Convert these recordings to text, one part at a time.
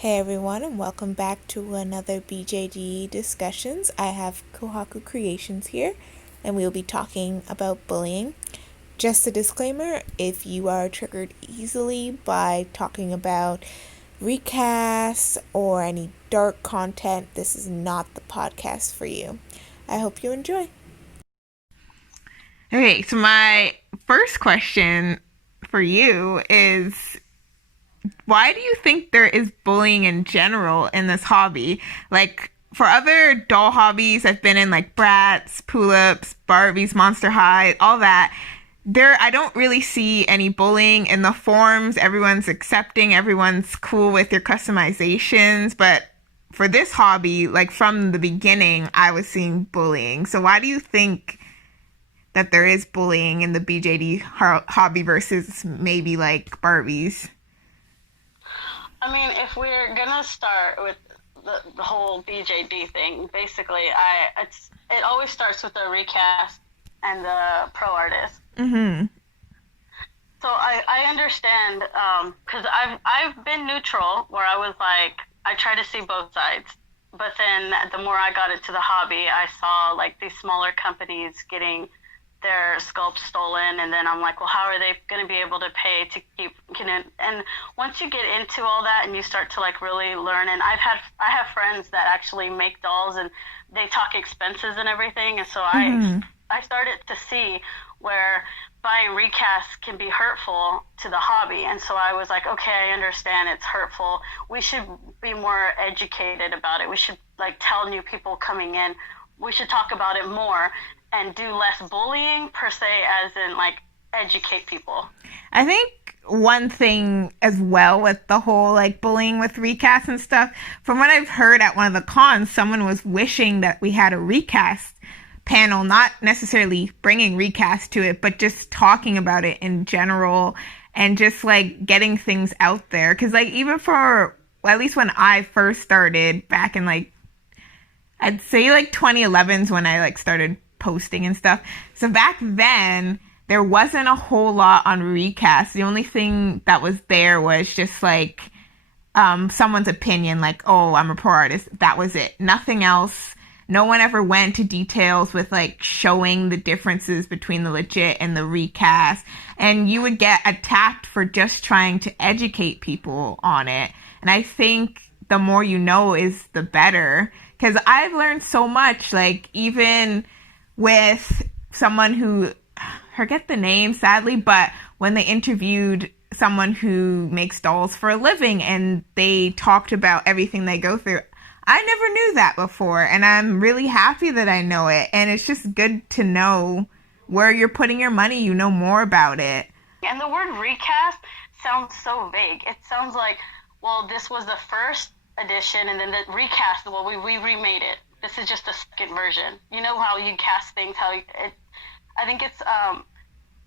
Hey everyone, and welcome back to another BJD discussions. I have Kohaku Creations here, and we'll be talking about bullying. Just a disclaimer, if you are triggered easily by talking about recasts or any dark content, this is not the podcast for you. I hope you enjoy. Okay, so my first question for you is why do you think there is bullying in general in this hobby? Like for other doll hobbies, I've been in like Bratz, Pull-ups, Barbies, Monster High, all that. I don't really see any bullying in the forums. Everyone's accepting, everyone's cool with your customizations, but for this hobby, like from the beginning, I was seeing bullying. So why do you think that there is bullying in the BJD hobby versus maybe like Barbies? I mean, if we're gonna start with the whole BJD thing, basically, it always starts with the recast and the pro artist. Mm-hmm. So I understand because I've been neutral where I was like I try to see both sides, but then the more I got into the hobby, I saw like these smaller companies getting their sculpts stolen, and then I'm like, well, how are they going to be able to pay to keep, and once you get into all that and you start to like really learn, and I have friends that actually make dolls and they talk expenses and everything, and so Mm-hmm. I started to see where buying recasts can be hurtful to the hobby, and so I was like, okay, I understand it's hurtful. We should be more educated about it. We should like tell new people coming in. We should talk about it more and do less bullying per se, as in like educate people. I think one thing as well with the whole like bullying with recasts and stuff, from what I've heard at one of the cons, someone was wishing that we had a recast panel, not necessarily bringing recast to it, but just talking about it in general and just like getting things out there. Cause like even for, well, at least when I first started back in like, I'd say like 2011's when I like started posting and stuff. So back then, there wasn't a whole lot on recast. The only thing that was there was just like someone's opinion, like, oh, I'm a pro artist. That was it. Nothing else. No one ever went to details with like showing the differences between the legit and the recast. And you would get attacked for just trying to educate people on it. And I think the more you know is the better. Because I've learned so much, like even with someone who, forget the name sadly, but when they interviewed someone who makes dolls for a living and they talked about everything they go through, I never knew that before, and I'm really happy that I know it. And it's just good to know where you're putting your money. You know more about it. And the word recast sounds so vague. It sounds like, well, this was the first edition, and then the recast, well, we remade it. This is just a second version. You know how you cast things, I think it's,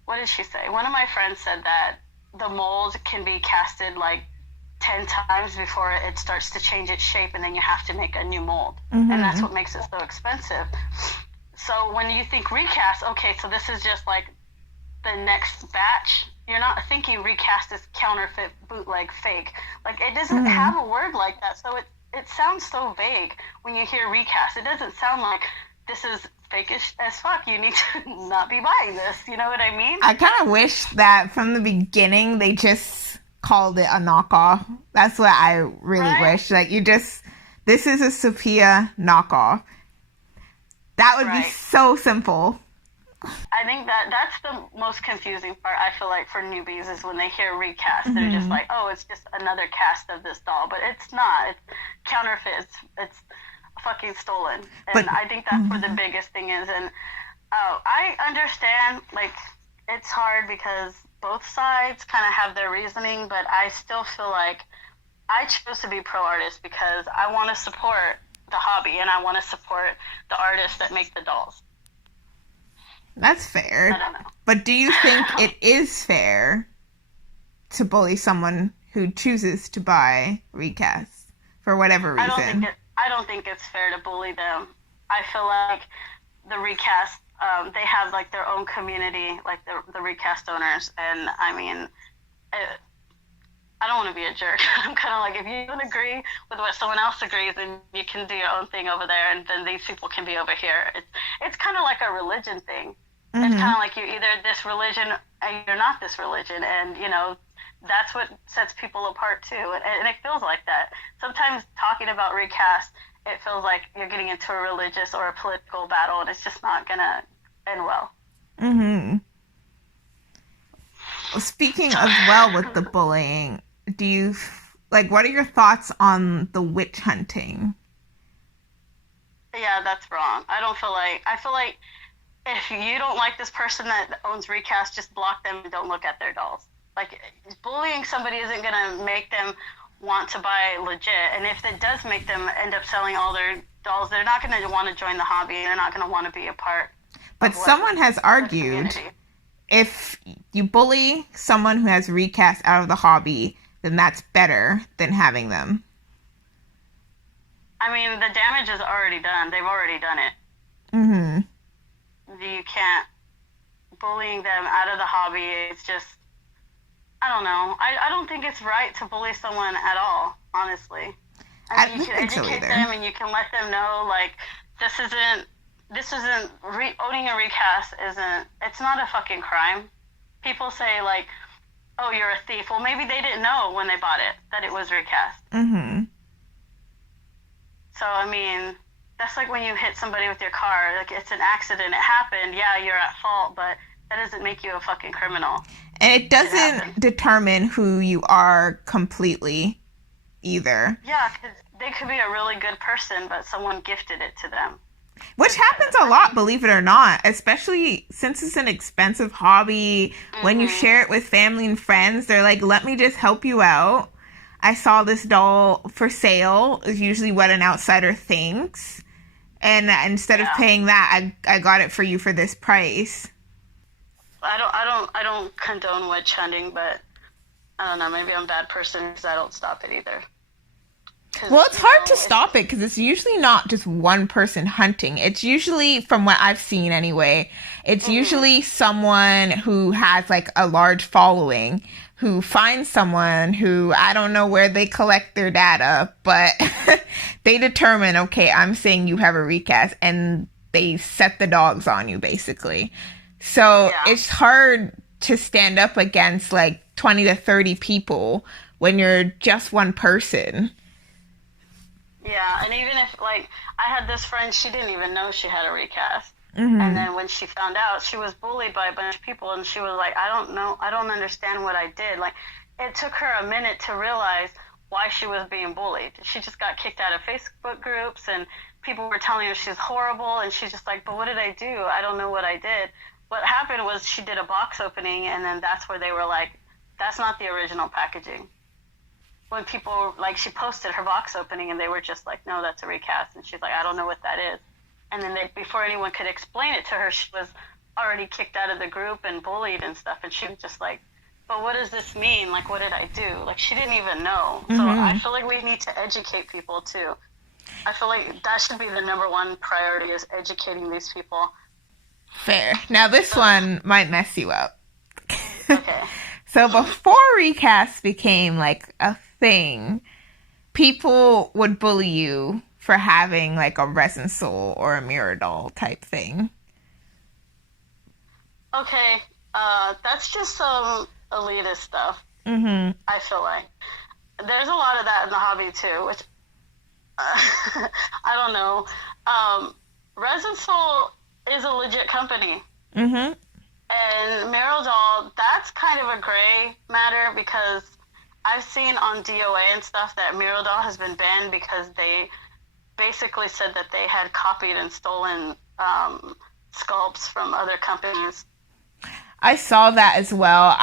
what did she say? One of my friends said that the mold can be casted like 10 times before it starts to change its shape, and then you have to make a new mold. Mm-hmm. And that's what makes it so expensive. So when you think recast, okay, so this is just like the next batch. You're not thinking recast is counterfeit, bootleg, fake. Like it doesn't have a word like that. So it sounds so vague when you hear recast. It doesn't sound like this is fakish as fuck. You need to not be buying this. You know what I mean? I kind of wish that from the beginning they just called it a knockoff. That's what I really wish. Like this is a Sophia knockoff. That would be so simple. I think that's the most confusing part, I feel like, for newbies is when they hear recast. They're just like, oh, it's just another cast of this doll. But it's not. It's counterfeit. It's fucking stolen. And I think that's where the biggest thing is. And I understand, like, it's hard because both sides kind of have their reasoning, but I still feel like I chose to be pro artist because I want to support the hobby and I want to support the artists that make the dolls. That's fair. I don't know. But do you think it is fair to bully someone who chooses to buy recasts for whatever reason? I don't think it's fair to bully them. I feel like the recast, they have like their own community, like the recast owners, and I mean, I don't want to be a jerk. I'm kind of like, if you don't agree with what someone else agrees, then you can do your own thing over there, and then these people can be over here. It's kind of like a religion thing. It's kind of like you're either this religion or you're not this religion, and that's what sets people apart too. And it feels like that. Sometimes talking about recast, it feels like you're getting into a religious or a political battle, and it's just not gonna end well. Mm-hmm. Speaking as well with the bullying, what are your thoughts on the witch hunting? Yeah, that's wrong. I feel like if you don't like this person that owns recast, just block them and don't look at their dolls. Like, bullying somebody isn't gonna make them want to buy legit, and if it does make them end up selling all their dolls, they're not gonna want to join the hobby. They're not gonna want to be a part. But someone has argued if you bully someone who has recast out of the hobby, then that's better than having them. I mean, the damage is already done. They've already done it. Mm-hmm. You can't bullying them out of the hobby. It's just, I don't know. I don't think it's right to bully someone at all, honestly. I mean, you can educate them and you can let them know, like, owning a recast it's not a fucking crime. People say, like, oh, you're a thief. Well, maybe they didn't know when they bought it that it was recast. Mm-hmm. So, I mean, that's like when you hit somebody with your car. Like, it's an accident. It happened. Yeah, you're at fault, but that doesn't make you a fucking criminal. And it doesn't determine who you are completely either. Yeah, because they could be a really good person, but someone gifted it to them. Which happens a lot, believe it or not, especially since it's an expensive hobby. Mm-hmm. When you share it with family and friends, they're like, let me just help you out. I saw this doll for sale, is usually what an outsider thinks. And instead of paying that, I got it for you for this price. I don't condone witch hunting, but I don't know, maybe I'm a bad person because I don't stop it either. Well, it's hard to stop it because it's usually not just one person hunting. It's usually, from what I've seen anyway, it's usually someone who has like a large following who finds someone who, I don't know where they collect their data, but they determine, okay, I'm saying you have a recast, and they set the dogs on you basically. So it's hard to stand up against like 20 to 30 people when you're just one person. Yeah, and even if, like, I had this friend, she didn't even know she had a recast. Mm-hmm. And then when she found out, she was bullied by a bunch of people, and she was like, I don't understand what I did. Like, it took her a minute to realize why she was being bullied. She just got kicked out of Facebook groups, and people were telling her she's horrible, and she's just like, but what did I do? I don't know what I did. What happened was she did a box opening, and then that's where they were like, that's not the original packaging. When people, like, she posted her box opening and they were just like, no, that's a recast. And she's like, I don't know what that is. And then before anyone could explain it to her, she was already kicked out of the group and bullied and stuff. And she was just like, but what does this mean? Like, what did I do? Like, she didn't even know. Mm-hmm. So I feel like we need to educate people too. I feel like that should be the number one priority, is educating these people. Fair. Now this one might mess you up. Okay. So before recasts became like a thing, people would bully you for having like a resin soul or a mirror doll type thing. Okay, that's just some elitist stuff. Mm-hmm. I feel like there's a lot of that in the hobby too, which I don't know. Resin Soul is a legit company. Mm-hmm. And Mirror Doll, that's kind of a gray matter, because I've seen on DOA and stuff that Mirror Doll has been banned because they basically said that they had copied and stolen sculpts from other companies. I saw that as well.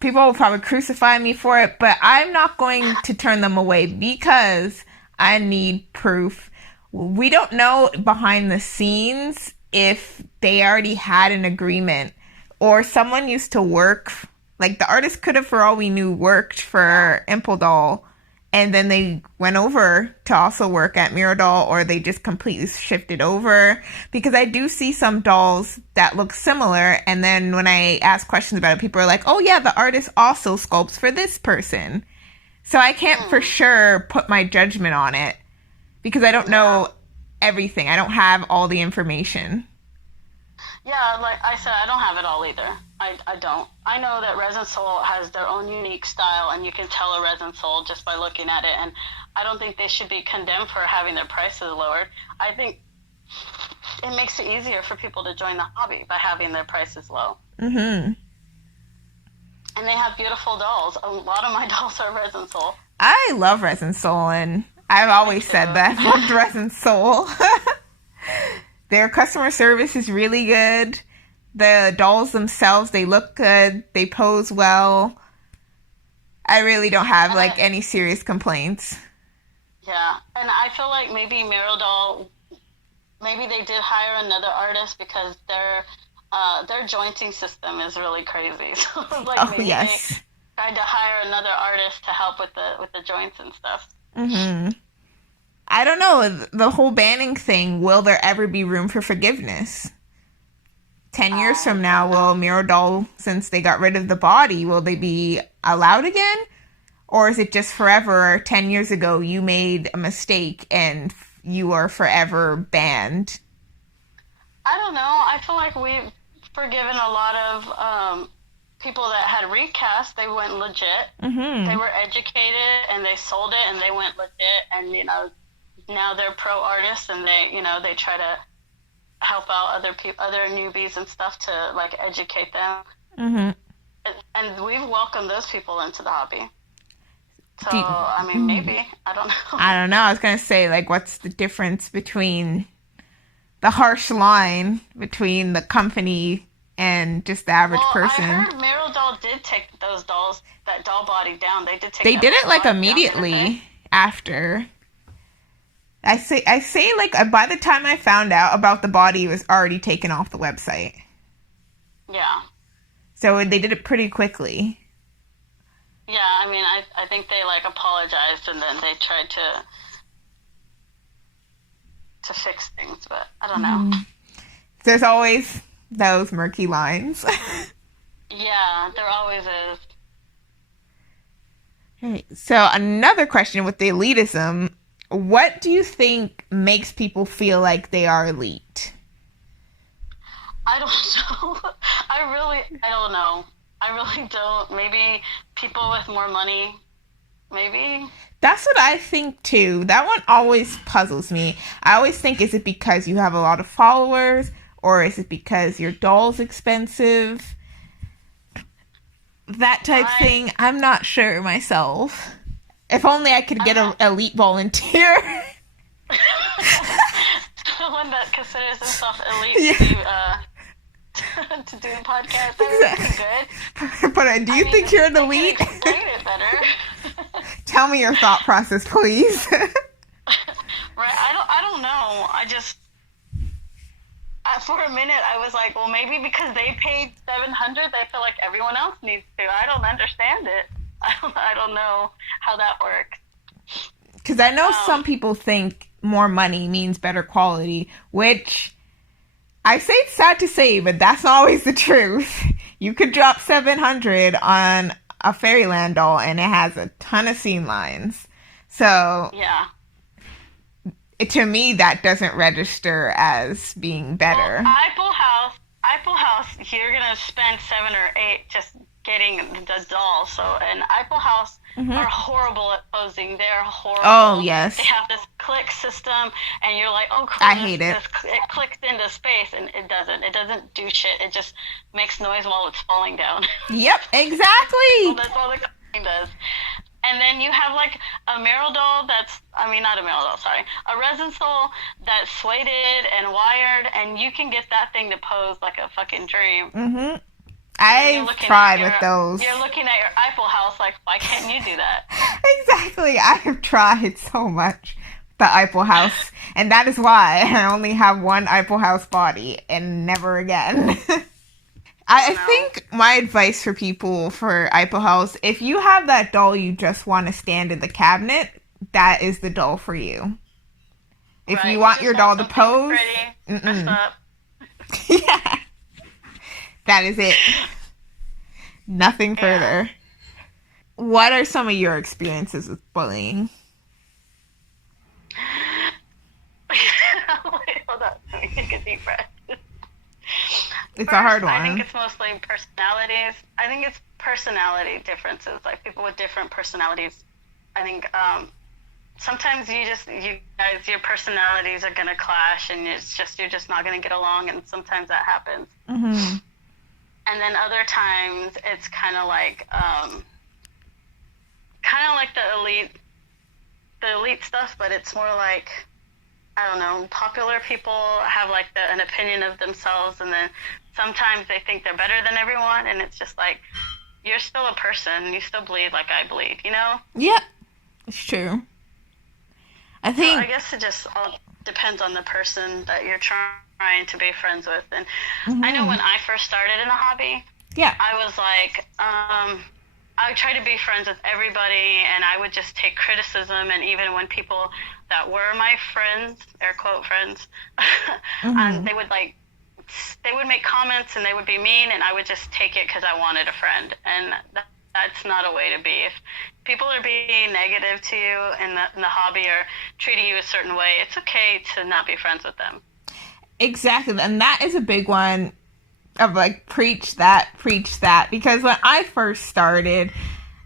People will probably crucify me for it, but I'm not going to turn them away because I need proof. We don't know behind the scenes if they already had an agreement or someone used to work, like the artist could have, for all we knew, worked for Impel Doll and then they went over to also work at Miradol, or they just completely shifted over, because I do see some dolls that look similar, and then when I ask questions about it, people are like, oh yeah, the artist also sculpts for this person. So I can't for sure put my judgment on it because I don't know everything. I don't have all the information. Yeah, like I said, I don't have it all either. I don't. I know that Resin Soul has their own unique style, and you can tell a Resin Soul just by looking at it. And I don't think they should be condemned for having their prices lowered. I think it makes it easier for people to join the hobby by having their prices low. Mm-hmm. And they have beautiful dolls. A lot of my dolls are Resin Soul. I love Resin Soul, and I've always said that. I've loved Resin Soul. Their customer service is really good. The dolls themselves, they look good. They pose well. I really don't have like any serious complaints. Yeah, and I feel like maybe Miradol, maybe they did hire another artist because their jointing system is really crazy. So like maybe they tried to hire another artist to help with the joints and stuff. Mm-hmm. I don't know, the whole banning thing, will there ever be room for forgiveness? 10 years from now, will Miradol, since they got rid of the body, will they be allowed again? Or is it just forever, 10 years ago, you made a mistake and you are forever banned? I don't know. I feel like we've forgiven a lot of people that had recast. They went legit. Mm-hmm. They were educated and they sold it and they went legit, and now they're pro artists, and they try to help out other newbies and stuff to like educate them. Mm-hmm. And we've welcomed those people into the hobby. So I mean, maybe, I don't know. I don't know. I was gonna say, like, what's the difference between the harsh line between the company and just the average person? I heard Miradol did take those dolls, that doll body down. They did take. They did it like immediately down, after. I say like by the time I found out about the body, it was already taken off the website. Yeah. So they did it pretty quickly. Yeah, I mean, I think they like apologized and then they tried to fix things, but I don't know. There's always those murky lines. Yeah, there always is. Okay, so another question with the elitism. What do you think makes people feel like they are elite? I don't know. I don't know. I really don't. Maybe people with more money. Maybe. That's what I think too. That one always puzzles me. I always think, is it because you have a lot of followers, or is it because your doll's expensive? That type thing. I'm not sure myself. If only I could get an elite volunteer. Someone that considers himself elite to do a podcast. Exactly. Good. But do you think you're an elite? Explain it better. Tell me your thought process, please. Right. I don't know. I just for a minute I was like, well, maybe because they paid $700, they feel like everyone else needs to. I don't understand it. I don't know how that works. Because I know some people think more money means better quality, which I say it's sad to say, but that's not always the truth. You could drop $700 on a Fairyland doll and it has a ton of seam lines. So yeah, to me, that doesn't register as being better. Well, Apple House, you're gonna spend 7 or 8 just getting the doll. So, and Apple House are horrible at posing. They're horrible. Oh, yes. They have this click system, and you're like, oh, cool. I hate it. It clicks into space, and it doesn't. It doesn't do shit. It just makes noise while it's falling down. Yep, exactly. So that's all the clicking does. And then you have like a Miradol not a Miradol, sorry. A Resin Soul that's suede and wired, and you can get that thing to pose like a fucking dream. Mm-hmm. I've tried with those. You're looking at your Apple House like, why can't you do that? Exactly. I have tried so much the Apple House, and that is why I only have one Apple House body and never again. I think my advice for people for IPO House, if you have that doll you just want to stand in the cabinet, that is the doll for you. If you want your doll to pose, dress up. Yeah, that is it. Nothing further. What are some of your experiences with bullying? Wait, hold on. Let me take a deep breath. It's a hard one. I think it's mostly personalities. I think it's personality differences, like people with different personalities. I think sometimes you guys, your personalities are gonna clash, and you're just not gonna get along, and sometimes that happens. Mm-hmm. And then other times it's kind of like the elite stuff, but it's more like, I don't know, popular people have like an opinion of themselves, and then sometimes they think they're better than everyone, and it's just like, you're still a person, you still bleed like I bleed, you know? Yep, it's true. I guess it just all depends on the person that you're trying to be friends with. And I know when I first started in a hobby, I was like, I tried to be friends with everybody, and I would just take criticism, and even when people that were my friends, air quote friends, and they would make comments and they would be mean, and I would just take it because I wanted a friend, and that's not a way to be. If people are being negative to you in the hobby or treating you a certain way, it's okay to not be friends with them. Exactly, and that is a big one of like preach that, because when I first started,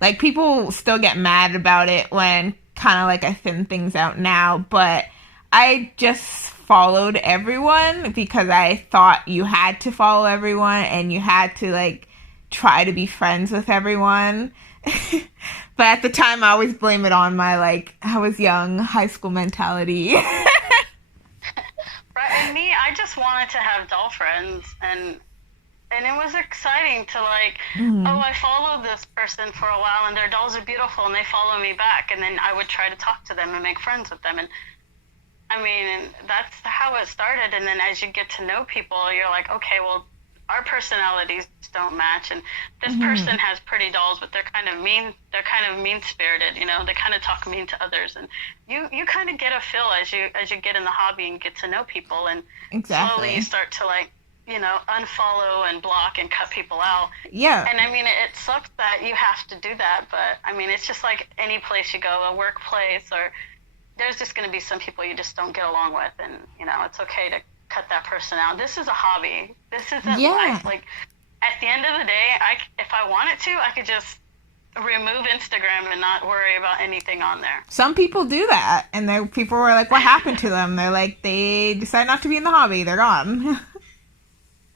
like people still get mad about it when kind of like I thin things out now, but I just followed everyone because I thought you had to follow everyone and you had to like try to be friends with everyone. But at the time I always blame it on my like, I was young, high school mentality. Right, and me, I just wanted to have doll friends, and it was exciting to like, oh, I followed this person for a while and their dolls are beautiful and they follow me back, and then I would try to talk to them and make friends with them. And I mean, that's how it started. And then as you get to know people, you're like, okay, well, our personalities don't match, and this person has pretty dolls, but they're kind of mean-spirited, you know, they kind of talk mean to others, and you kind of get a feel as you get in the hobby and get to know people, and slowly you start to like, you know, unfollow and block and cut people out. Yeah. And I mean, it sucks that you have to do that, but I mean, it's just like any place you go, a workplace, or there's just going to be some people you just don't get along with, and you know, it's okay to cut that person out. This is a hobby. This isn't life. Like, at the end of the day, if I wanted to, I could just remove Instagram and not worry about anything on there. Some people do that, and people were like, what happened to them? They're like, they decide not to be in the hobby. They're gone.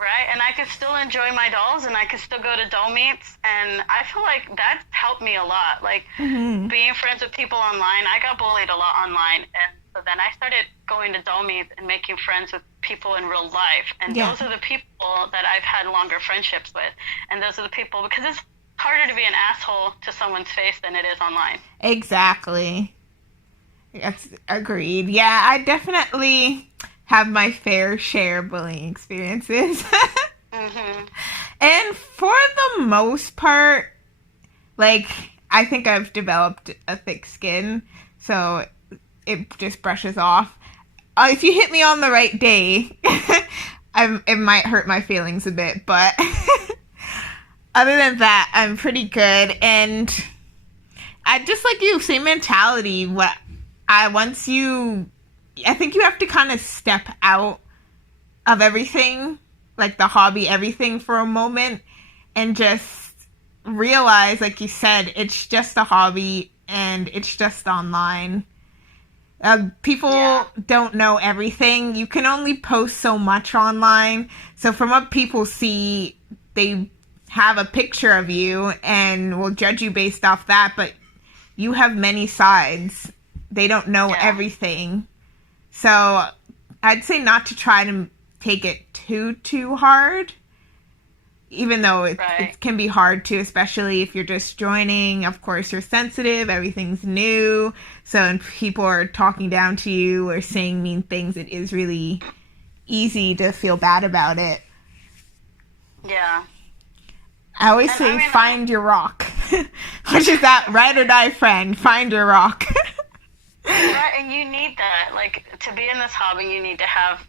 Right, and I could still enjoy my dolls, and I could still go to doll meets, and I feel like that's helped me a lot. Like, being friends with people online, I got bullied a lot online, and so then I started going to doll meets and making friends with people in real life, and those are the people that I've had longer friendships with, and those are the people, because it's harder to be an asshole to someone's face than it is online. Exactly. That's agreed. Yeah, I definitely have my fair share of bullying experiences. And for the most part, like, I think I've developed a thick skin, so it just brushes off. If you hit me on the right day, it might hurt my feelings a bit, but other than that, I'm pretty good. And I just like you, same mentality. I think you have to kind of step out of everything, like the hobby, everything for a moment, and just realize, like you said, it's just a hobby and it's just online. People don't know everything. You can only post so much online. So from what people see, they have a picture of you and will judge you based off that, but you have many sides. They don't know everything. So I'd say not to try to take it too hard, even though it can be hard to, especially if you're just joining. Of course, you're sensitive. Everything's new. So when people are talking down to you or saying mean things, it is really easy to feel bad about it. Yeah. I always And say, I mean, find your rock, which is that ride or die friend. Find your rock. right, and you need that. Like, to be in this hobby, you need to have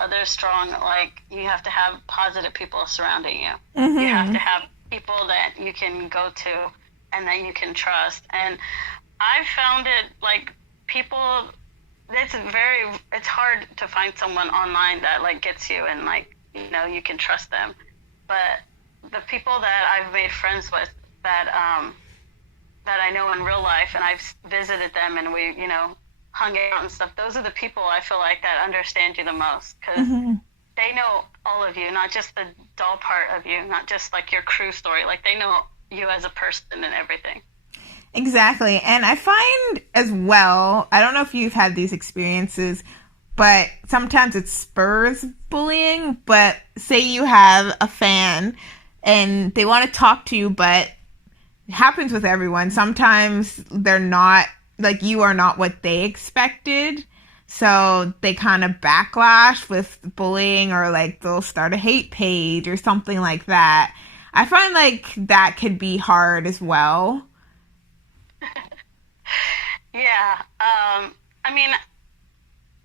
other strong, like, you have to have positive people surrounding you. You have to have people that you can go to and that you can trust. And I've found it, like, people, it's hard to find someone online that, like, gets you and, like, you know, you can trust them. But the people that I've made friends with that I know in real life, and I've visited them and we, you know, hung out and stuff, those are the people I feel like that understand you the most, because they know all of you, not just the doll part of you, not just like your crew story. Like, they know you as a person and everything. Exactly. And I find as well, I don't know if you've had these experiences, but sometimes it spurs bullying. But say you have a fan and they want to talk to you, but it happens with everyone. Sometimes they're not, like, you are not what they expected. So they kind of backlash with bullying, or like they'll start a hate page or something like that. I find like that could be hard as well. Yeah. I mean,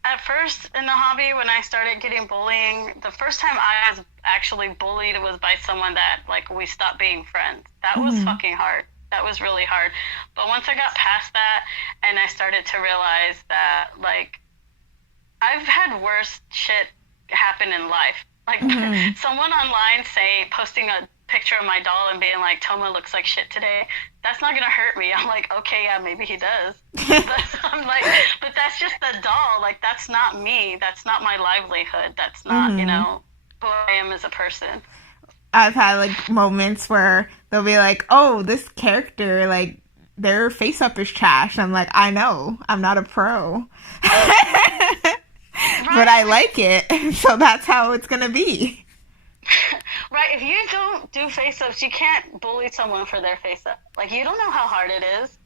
at first in the hobby, when I started getting bullying, the first time I was actually bullied was by someone that, like, we stopped being friends. That was fucking hard. That was really hard. But once I got past that and I started to realize that, like, I've had worse shit happen in life. Like, someone online posting a picture of my doll and being like, Toma looks like shit today, that's not gonna hurt me. I'm like, okay, yeah, maybe he does. I'm like, but that's just the doll. Like, that's not me. That's not my livelihood. That's not, you know, who I am as a person. I've had like moments where they'll be like, oh, this character, like, their face up is trash. I'm like, I know, I'm not a pro. But I like it. So that's how it's gonna be. Right, if you don't do face-ups, you can't bully someone for their face-up. Like, you don't know how hard it is.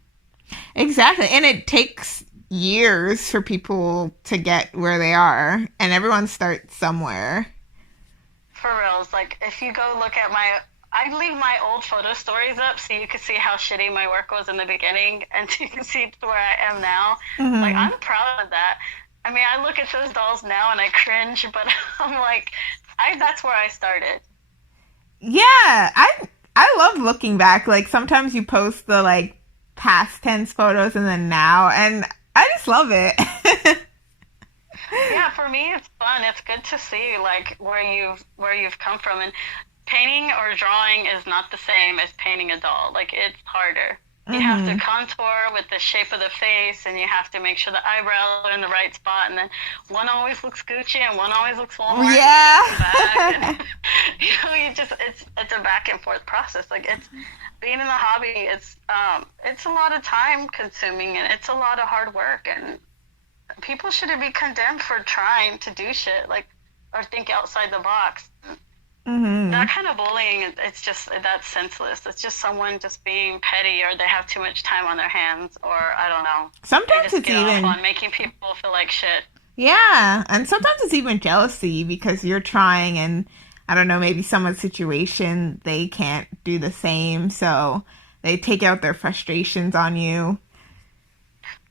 Exactly. And it takes years for people to get where they are. And everyone starts somewhere. For reals. Like, if you go look at I leave my old photo stories up so you can see how shitty my work was in the beginning, and you can see where I am now. Like, I'm proud of that. I mean, I look at those dolls now and I cringe, but I'm like, that's where I started. Yeah, I love looking back. Like, sometimes you post the, like, past tense photos and then now, and I just love it. Yeah, for me it's fun. It's good to see, like, where you've come from. And painting or drawing is not the same as painting a doll. Like, it's harder. You have to contour with the shape of the face, and you have to make sure the eyebrows are in the right spot, and then one always looks Gucci and one always looks Walmart. Yeah. And, you know, it's a back and forth process. Like, it's being in the hobby. It's a lot of time consuming, and it's a lot of hard work. And people shouldn't be condemned for trying to do shit, like, or think outside the box. That kind of bullying, that's senseless. It's just someone just being petty, or they have too much time on their hands, or I don't know. Sometimes they just it's get even off on making people feel like shit. Yeah, and sometimes it's even jealousy because you're trying, and I don't know, maybe someone's situation, they can't do the same, so they take out their frustrations on you.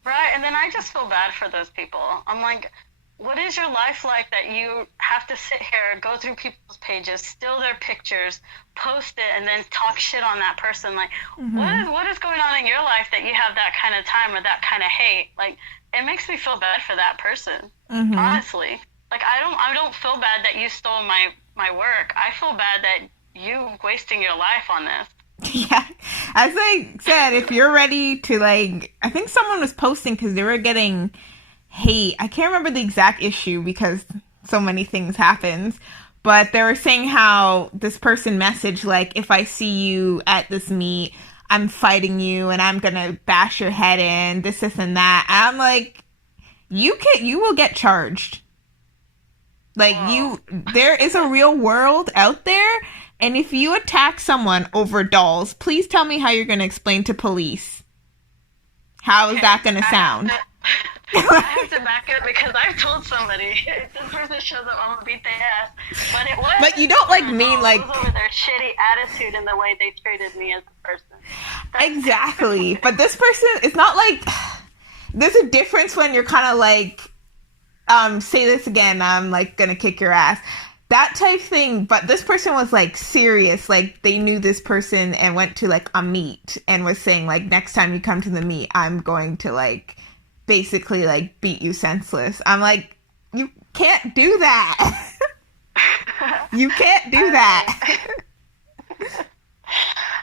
Right, and then I just feel bad for those people. I'm like, what is your life like that you have to sit here, go through people's pages, steal their pictures, post it, and then talk shit on that person? Like, what is going on in your life that you have that kind of time or that kind of hate? Like, it makes me feel bad for that person, honestly. Like, I don't feel bad that you stole my work. I feel bad that you wasting your life on this. Yeah, as I said, if you're ready to, like, I think someone was posting because they were getting hate. I can't remember the exact issue because so many things happened, but they were saying how this person messaged, like, if I see you at this meet, I'm fighting you and I'm gonna bash your head in, this and that. And I'm like, you will get charged. Like, there is a real world out there, and if you attack someone over dolls, please tell me how you're gonna explain to police. How is that gonna sound? I have to back it because I've told somebody if this person shows up, I'm gonna beat their ass. But it was. But you don't like mean like it was over their shitty attitude and the way they treated me as a person. exactly. But this person, it's not like there's a difference when you're kind of like, say this again, I'm like gonna kick your ass. That type thing, but this person was like serious, like they knew this person and went to like a meet and was saying like next time you come to the meet, I'm going to like basically like beat you senseless. I'm like, you can't do that. You can't do that.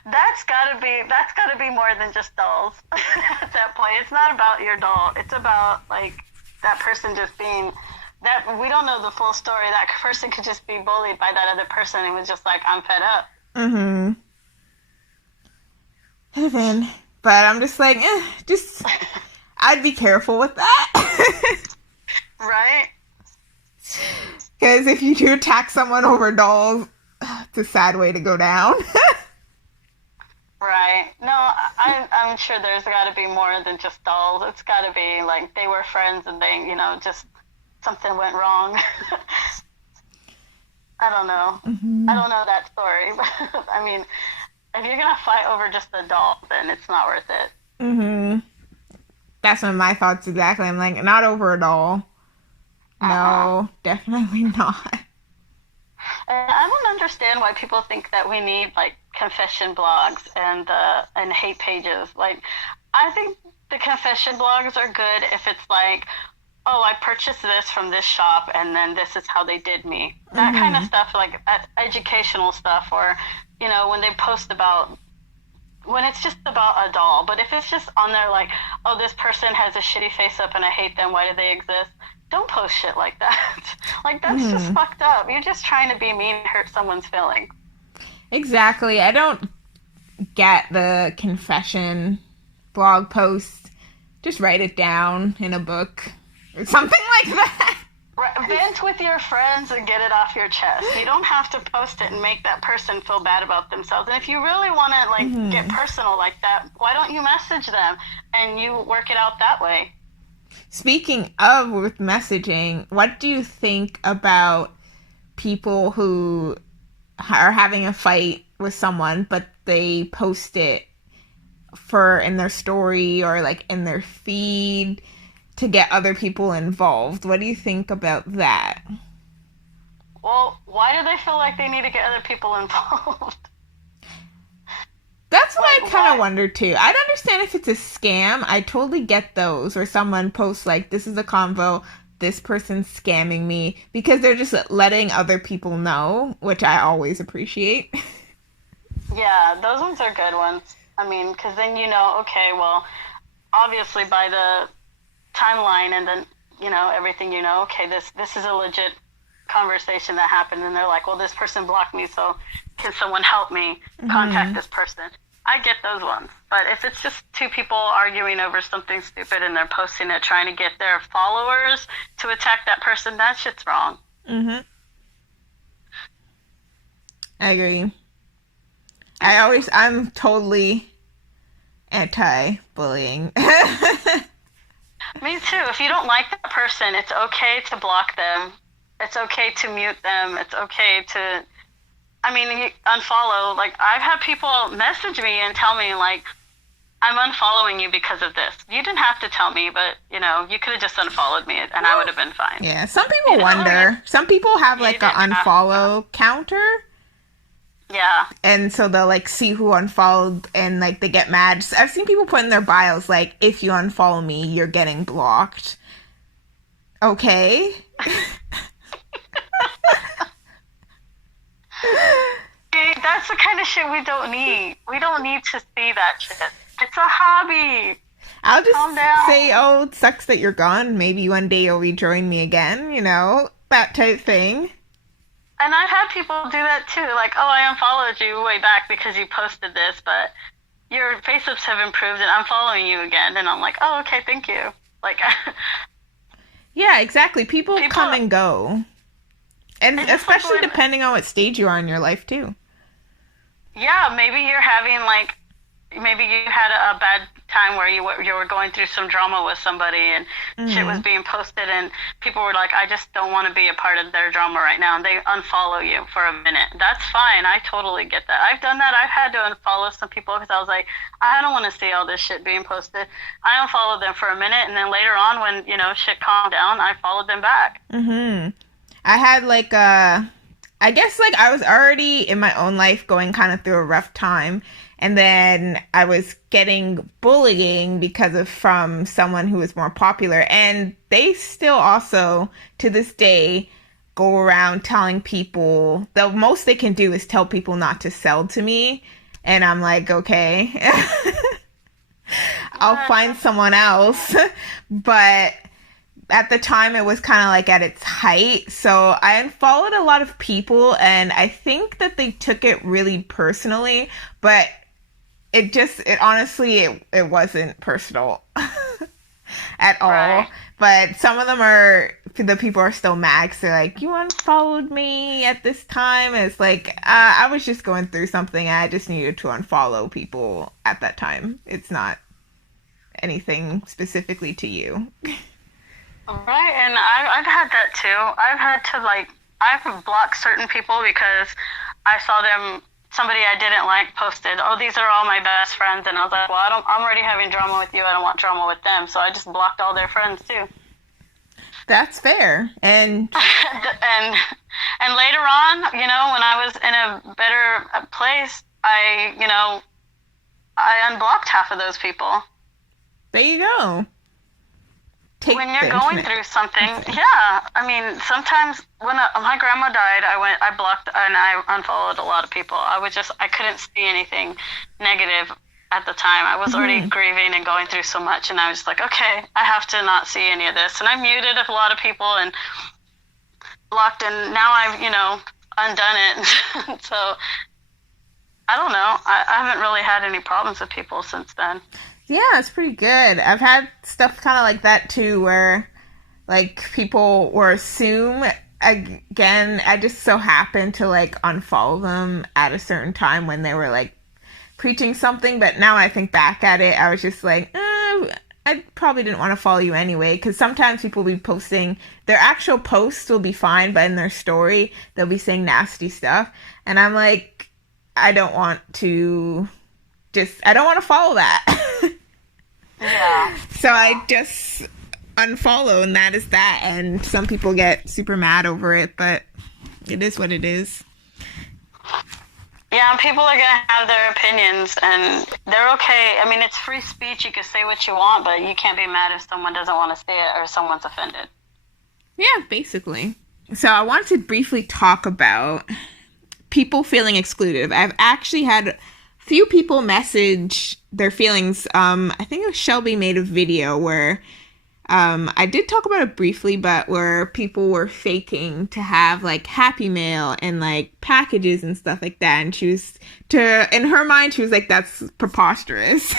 That's gotta be more than just dolls at that point. It's not about your doll. It's about like that person just being that we don't know the full story. That person could just be bullied by that other person and was just like, I'm fed up. Mm-hmm. Could have been. But I'm just like, just I'd be careful with that. Right? Because if you do attack someone over dolls, it's a sad way to go down. Right. No, I'm sure there's got to be more than just dolls. It's got to be like they were friends and they, just something went wrong. I don't know. Mm-hmm. I don't know that story. But I mean, if you're going to fight over just a doll, then it's not worth it. Mm-hmm. That's one of my thoughts exactly. I'm like, not over a doll. No, definitely not. And I don't understand why people think that we need like confession blogs and hate pages. Like, I think the confession blogs are good if it's like, oh, I purchased this from this shop and then this is how they did me. That kind of stuff, like educational stuff, or when they post about when it's just about a doll. But if it's just on there like, oh, this person has a shitty face up and I hate them, why do they exist? Don't post shit like that. Like, that's just fucked up. You're just trying to be mean and hurt someone's feelings. Exactly. I don't get the confession blog post. Just write it down in a book or something like that. Vent with your friends and get it off your chest. You don't have to post it and make that person feel bad about themselves. And if you really want to like get personal like that, why don't you message them and you work it out that way? Speaking of with messaging, what do you think about people who are having a fight with someone, but they post it in their story or like in their feed to get other people involved? What do you think about that? Well, why do they feel like they need to get other people involved? That's what I kind of wonder too. I don't understand if it's a scam. I totally get those where someone posts like, this is a convo, this person's scamming me, because they're just letting other people know, which I always appreciate. Yeah, those ones are good ones. I mean, because then okay, well, obviously by the timeline and then, everything, okay, this is a legit conversation that happened, and they're like, well, this person blocked me, so can someone help me contact this person? I get those ones. But if it's just two people arguing over something stupid and they're posting it trying to get their followers to attack that person, that shit's wrong. I agree. I'm totally anti-bullying. Me too. If you don't like that person, it's okay to block them. It's okay to mute them. It's okay to, unfollow. Like, I've had people message me and tell me, like, I'm unfollowing you because of this. You didn't have to tell me, but, you could have just unfollowed me and I would have been fine. Yeah, some people wonder. Some people have, like, an unfollow counter. Yeah. And so they'll, like, see who unfollowed and, like, they get mad. I've seen people put in their bios, like, if you unfollow me, you're getting blocked. Okay. That's the kind of shit we don't need. We don't need to see that shit. It's a hobby. I'll just say, oh, it sucks that you're gone. Maybe one day you'll rejoin me again, that type thing. And I've had people do that too. Like, oh, I unfollowed you way back because you posted this, but your face-ups have improved and I'm following you again. And I'm like, oh, okay, thank you. Like, yeah, exactly. People come and go. And especially depending on what stage you are in your life, too. Yeah, maybe you're having, like, maybe you had a bad time where you were going through some drama with somebody and shit was being posted and people were like, I just don't want to be a part of their drama right now, and they unfollow you for a minute. That's fine. I totally get that. I've done that. I've had to unfollow some people because I was like, I don't want to see all this shit being posted. I unfollowed them for a minute, and then later on when, shit calmed down, I followed them back. I had like I guess like I was already in my own life going kind of through a rough time. And then I was getting bullying from someone who was more popular. And they still also, to this day, go around telling people, the most they can do is tell people not to sell to me. And I'm like, okay, I'll find someone else. But at the time it was kind of like at its height. So I unfollowed a lot of people and I think that they took it really personally, but it honestly wasn't personal at all. Right. But some of them the people are still mad because they're like, you unfollowed me at this time. And it's like, I was just going through something. I just needed to unfollow people at that time. It's not anything specifically to you. Right, and I've had that too. I've blocked certain people because I saw somebody I didn't like posted, oh, these are all my best friends, and I was like, well, I'm already having drama with you, I don't want drama with them, so I just blocked all their friends too. That's fair. And and later on, when I was in a better place, I unblocked half of those people. There you go. When you're going through something, yeah. I mean, sometimes when my grandma died, I blocked and I unfollowed a lot of people. I couldn't see anything negative at the time. I was already grieving and going through so much, and I was like, okay, I have to not see any of this. And I muted a lot of people and blocked, and now I've, undone it. So, I don't know. I haven't really had any problems with people since then. Yeah, it's pretty good. I've had stuff kind of like that too, where like people were assume again. I just so happened to like unfollow them at a certain time when they were like preaching something. But now when I think back at it, I was just like, I probably didn't want to follow you anyway. Because sometimes people will be posting their actual posts will be fine, but in their story they'll be saying nasty stuff, and I'm like, I don't want to follow that. Yeah. So I just unfollow, and that is that. And some people get super mad over it, but it is what it is. Yeah, people are going to have their opinions, and they're okay. I mean, it's free speech. You can say what you want, but you can't be mad if someone doesn't want to say it or someone's offended. Yeah, basically. So I wanted to briefly talk about people feeling excluded. I've actually had few people message their feelings. I think it was Shelby made a video where I did talk about it briefly, but where people were faking to have like Happy Mail and like packages and stuff like that. And in her mind, she was like, that's preposterous.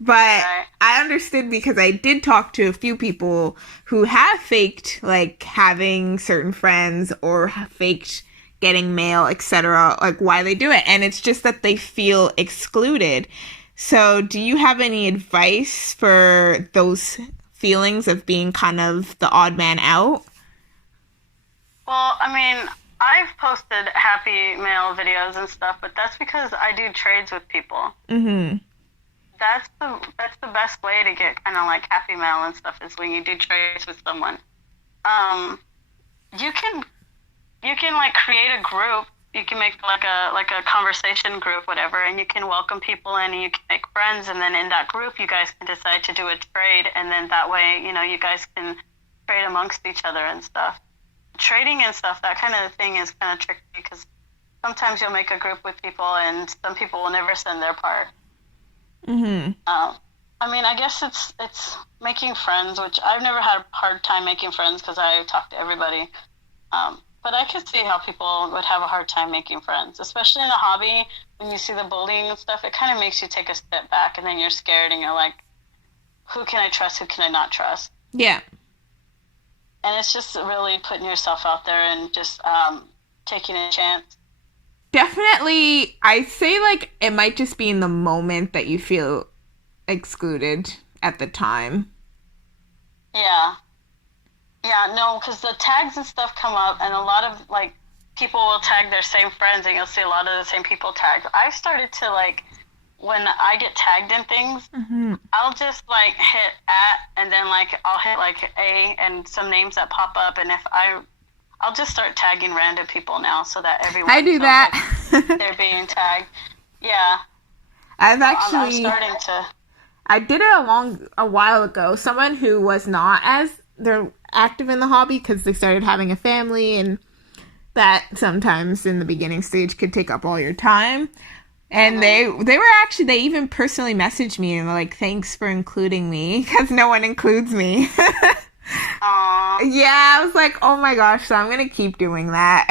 But I understood because I did talk to a few people who have faked like having certain friends or have faked getting mail, etc., like why they do it, and it's just that they feel excluded. So do you have any advice for those feelings of being kind of the odd man out? Well, I mean, I've posted Happy Mail videos and stuff, but that's because I do trades with people. That's the best way to get kind of like Happy Mail and stuff, is when you do trades with someone. You can like create a group. You can make like a conversation group, whatever, and you can welcome people in, and you can make friends, and then in that group you guys can decide to do a trade, and then that way, you guys can trade amongst each other and stuff. Trading and stuff, that kind of thing is kind of tricky because sometimes you'll make a group with people and some people will never send their part. I mean, I guess it's making friends, which I've never had a hard time making friends because I talk to everybody. But I could see how people would have a hard time making friends, especially in a hobby. When you see the bullying and stuff, it kind of makes you take a step back, and then you're scared, and you're like, who can I trust, who can I not trust? Yeah. And it's just really putting yourself out there and just taking a chance. Definitely, I say like it might just be in the moment that you feel excluded at the time. Yeah. Yeah, no, because the tags and stuff come up, and a lot of like people will tag their same friends, and you'll see a lot of the same people tagged. I started to like when I get tagged in things, I'll just like hit at, and then like I'll hit like A and some names that pop up, and I'll just start tagging random people now, so that everyone I do feels that. like they're being tagged. Yeah, I've so I'm actually starting to. I did it a while ago. Someone who was not as they're active in the hobby because they started having a family, and that sometimes in the beginning stage could take up all your time. And they were actually, they even personally messaged me and were like, thanks for including me because no one includes me. Aww. Yeah, I was like, oh my gosh, so I'm gonna keep doing that.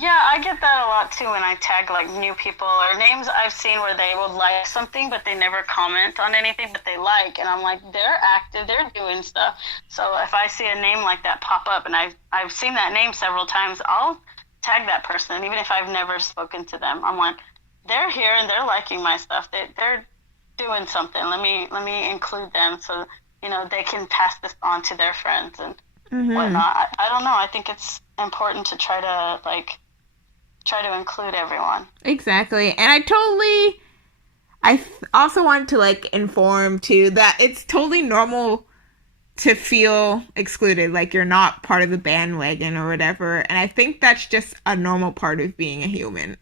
Yeah, I get that a lot too when I tag like new people or names I've seen where they will like something but they never comment on anything but they like, and I'm like, they're active, they're doing stuff. So if I see a name like that pop up and I've seen that name several times, I'll tag that person even if I've never spoken to them. I'm like, they're here and they're liking my stuff. They're doing something. Let me include them so they can pass this on to their friends and whatnot. I don't know. I think it's important to try to include everyone. Exactly. And I also want to like inform too that it's totally normal to feel excluded, like you're not part of the bandwagon or whatever. And I think that's just a normal part of being a human.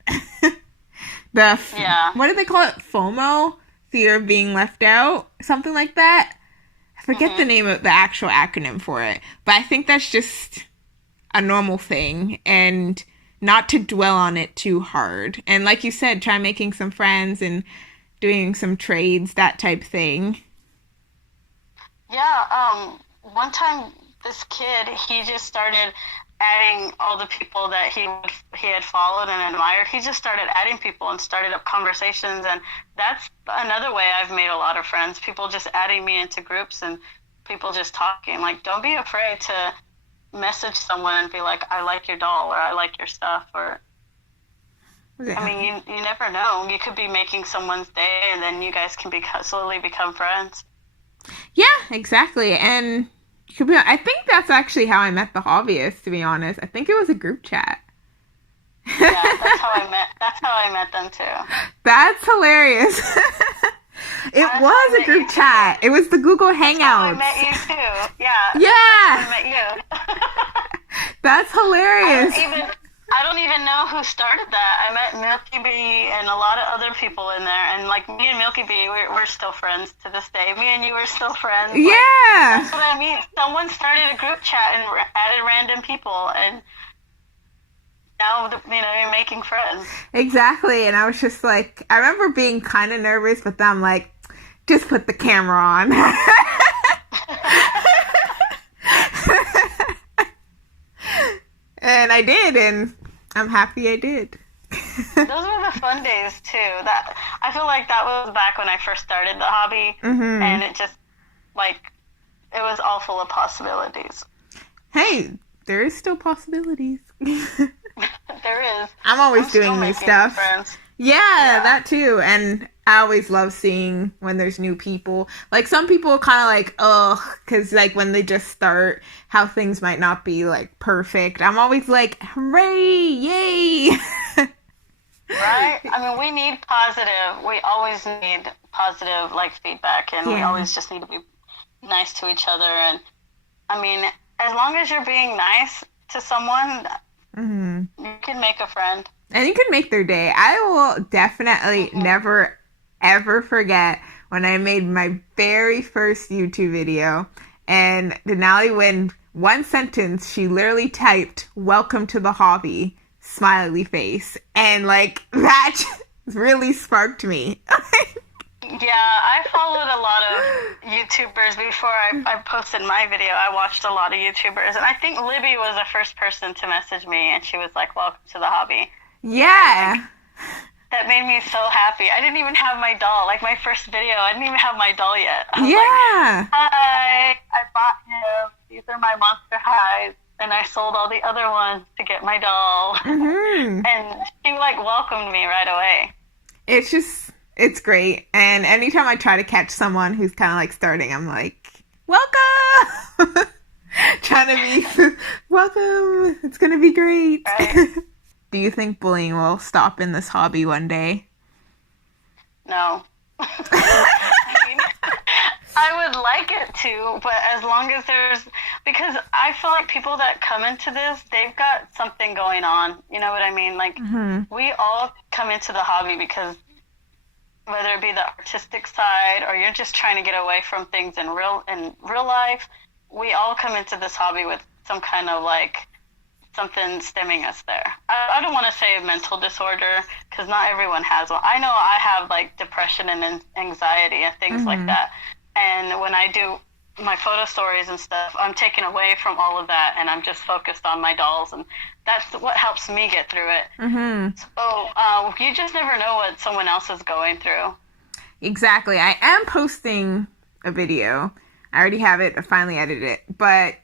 What do they call it? FOMO? Fear of being left out? Something like that? I forget the name of the actual acronym for it. But I think that's just a normal thing, and not to dwell on it too hard. And like you said, try making some friends and doing some trades, that type thing. Yeah, one time this kid, he just started adding all the people that he had followed and admired. He just started adding people and started up conversations, and that's another way I've made a lot of friends. People just adding me into groups and people just talking. Like, don't be afraid to message someone and be like, I like your doll, or I like your stuff, or I mean, you never know. You could be making someone's day, and then you guys can slowly become friends. Yeah, exactly. And I think that's actually how I met the hobbyist, to be honest. I think it was a group chat. Yeah, that's how I met them too. That's hilarious. It was a group chat. It was the Google Hangouts. I met you too. Yeah. Yeah. I met you. That's hilarious. I don't even know who started that. I met Milky Bee and a lot of other people in there, and like me and Milky Bee, we're still friends to this day. Me and you are still friends. Like, yeah. That's what I mean. Someone started a group chat and added random people, and now you're making friends. Exactly. And I was just like, I remember being kind of nervous, but then I'm like, just put the camera on. And I did, and I'm happy I did. Those were the fun days too. That I feel like that was back when I first started the hobby, and it just it was all full of possibilities. Hey, there is still possibilities. There is. I'm always doing new stuff. Friends. Yeah, that too. And I always love seeing when there's new people. Like, some people kind of like, ugh, because like when they just start, how things might not be like perfect. I'm always like, hooray, yay. Right? I mean, we need positive. We always need positive feedback, and we always just need to be nice to each other. And I mean, as long as you're being nice to someone, you can make a friend. And you can make their day. I will definitely never, ever forget when I made my very first YouTube video. And Denali, when one sentence, she literally typed, "Welcome to the hobby," smiley face. And that really sparked me. Yeah, I followed a lot of YouTubers before I posted my video. I watched a lot of YouTubers. And I think Libby was the first person to message me. And she was like, "Welcome to the hobby." Yeah. That made me so happy. I didn't even have my doll. My first video, I didn't even have my doll yet. I was yeah. like, "Hi, I bought him. These are my monster highs." and I sold all the other ones to get my doll. Mm-hmm. And she like welcomed me right away. It's great. And anytime I try to catch someone who's kind of like starting, I'm like, welcome! Trying to be, welcome! It's going to be great. Right? Do you think bullying will stop in this hobby one day? No. I mean, I would like it to, but as long as because I feel like people that come into this, they've got something going on. You know what I mean? Like, we all come into the hobby because whether it be the artistic side or you're just trying to get away from things in real life, we all come into this hobby with some kind of like something stemming us there. I don't want to say a mental disorder because not everyone has one. I know I have like depression and anxiety and things like that. And when I do my photo stories and stuff, I'm taken away from all of that and I'm just focused on my dolls. And that's what helps me get through it. So you just never know what someone else is going through. Exactly. I am posting a video. I already have it. I finally edited it. But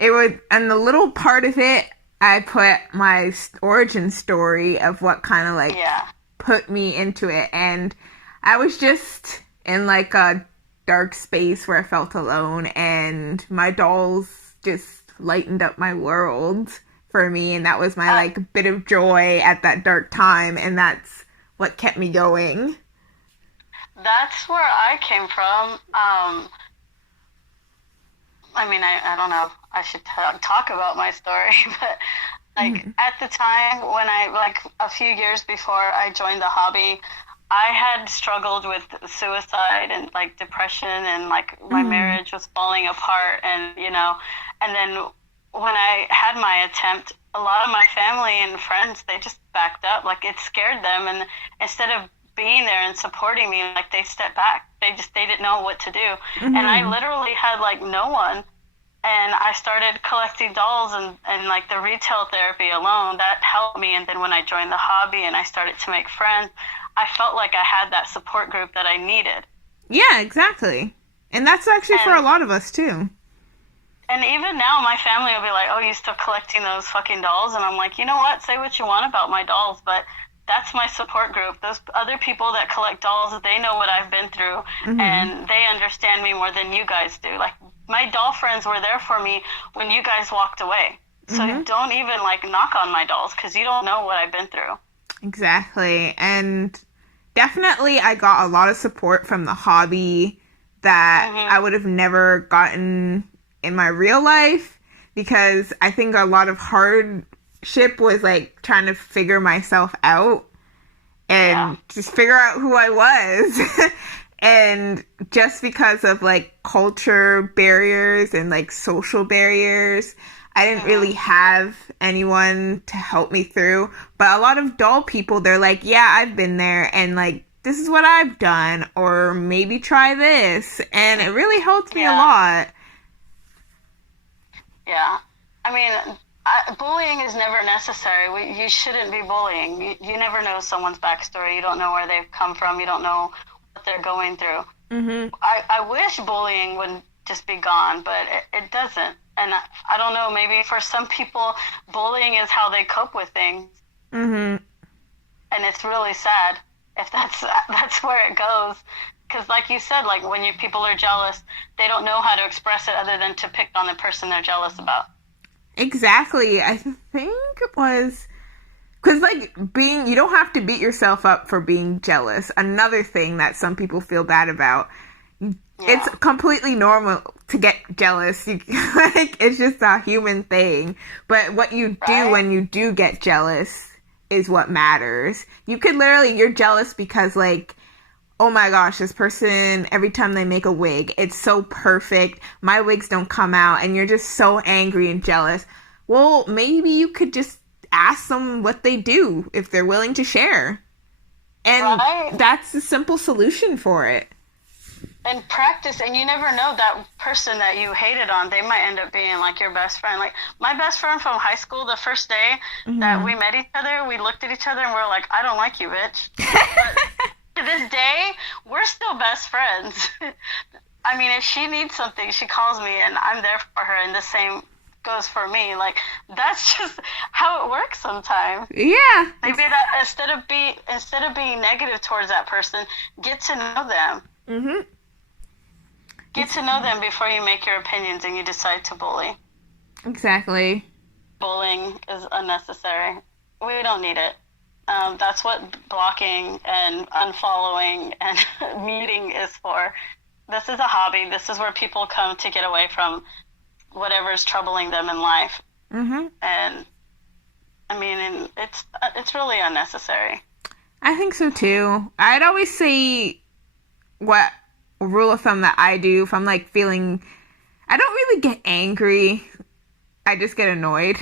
it would, and the little part of it, I put my origin story of what kind of like put me into it. And I was just in like a dark space where I felt alone, and my dolls just lightened up my world for me. And that was my like bit of joy at that dark time. And that's what kept me going. That's where I came from. I mean, I don't know. I should talk about my story, but like at the time when like a few years before I joined the hobby, I had struggled with suicide and like depression, and like my marriage was falling apart, and and then when I had my attempt, a lot of my family and friends, they just backed up. Like it scared them, and instead of being there and supporting me, like they stepped back. They didn't know what to do. And I literally had like no one. And I started collecting dolls, and like the retail therapy alone, that helped me. And then when I joined the hobby and I started to make friends, I felt like I had that support group that I needed. Yeah, exactly. And that's actually for a lot of us too. And even now my family will be like, oh, you still collecting those fucking dolls? And I'm like, you know what? Say what you want about my dolls, but that's my support group. Those other people that collect dolls, they know what I've been through, and they understand me more than you guys do. Like, my doll friends were there for me when you guys walked away. So don't even, like, knock on my dolls, because you don't know what I've been through. Exactly. And definitely I got a lot of support from the hobby that I would have never gotten in my real life, because I think a lot of hardship was like trying to figure myself out and just figure out who I was. And just because of like culture barriers and like social barriers, I didn't really have anyone to help me through. But a lot of doll people, they're like, yeah, I've been there, and like, this is what I've done, or maybe try this. And it really helped me a lot. Yeah. I mean, bullying is never necessary. You shouldn't be bullying. You never know someone's backstory. You don't know where they've come from. You don't know what they're going through. I wish bullying would just be gone, but it doesn't. And I don't know, maybe for some people, bullying is how they cope with things. And it's really sad if that's where it goes. Because like you said, like when people are jealous, they don't know how to express it other than to pick on the person they're jealous about. Exactly. I think it was... Because, like, you don't have to beat yourself up for being jealous. Another thing that some people feel bad about. It's completely normal to get jealous. Like, it's just a human thing. But what you do when you do get jealous is what matters. You could literally, you're jealous because, like, oh my gosh, this person, every time they make a wig, it's so perfect. My wigs don't come out, and you're just so angry and jealous. Well, maybe you could just ask them what they do if they're willing to share. And that's the simple solution for it. And practice, and you never know, that person that you hated on, they might end up being like your best friend. Like my best friend from high school, the first day that we met each other, we looked at each other and we were like, I don't like you, bitch. But to this day, we're still best friends. I mean, if she needs something, she calls me and I'm there for her in the same goes for me. Like, that's just how it works sometimes. Yeah. Maybe that instead of being negative towards that person, get to know them. Mm-hmm. Get to know them before you make your opinions and you decide to bully. Exactly. Bullying is unnecessary. We don't need it. That's what blocking and unfollowing and muting is for. This is a hobby. This is where people come to get away from whatever's troubling them in life. Mm-hmm. And I mean, it's really unnecessary. I think so too. I'd always say what rule of thumb that I do if I'm like feeling, I don't really get angry. I just get annoyed.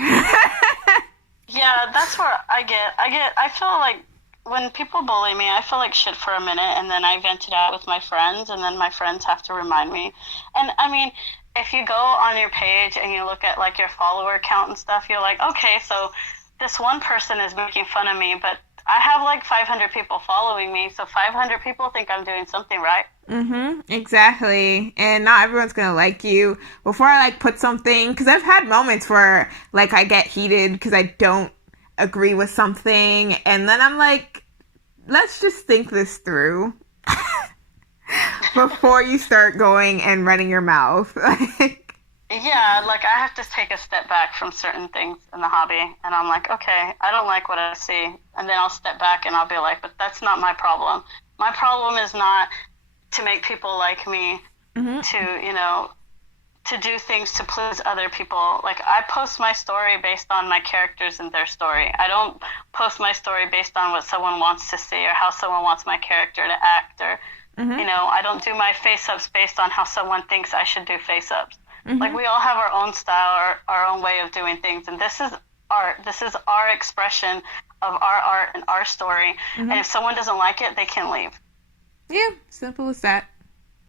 Yeah, that's where I feel like when people bully me, I feel like shit for a minute, and then I vent it out with my friends, and then my friends have to remind me. And I mean, if you go on your page and you look at like your follower count and stuff, you're like, okay, so this one person is making fun of me, but I have like 500 people following me, so 500 people think I'm doing something right. Mm-hmm. Exactly. And not everyone's gonna like you. Before I like put something, because I've had moments where like I get heated because I don't agree with something, and then I'm like, let's just think this through before you start going and running your mouth. Yeah, like I have to take a step back from certain things in the hobby, and I'm like, okay, I don't like what I see, and then I'll step back and I'll be like, but that's not my problem. My problem is not to make people like me, Mm-hmm. to do things to please other people. Like, I post my story based on my characters and their story. I don't post my story based on what someone wants to see or how someone wants my character to act, or Mm-hmm. I don't do my face-ups based on how someone thinks I should do face-ups. Mm-hmm. Like, we all have our own style, our own way of doing things, and this is art. This is our expression of our art and our story. Mm-hmm. And if someone doesn't like it, they can leave. Yeah, simple as that.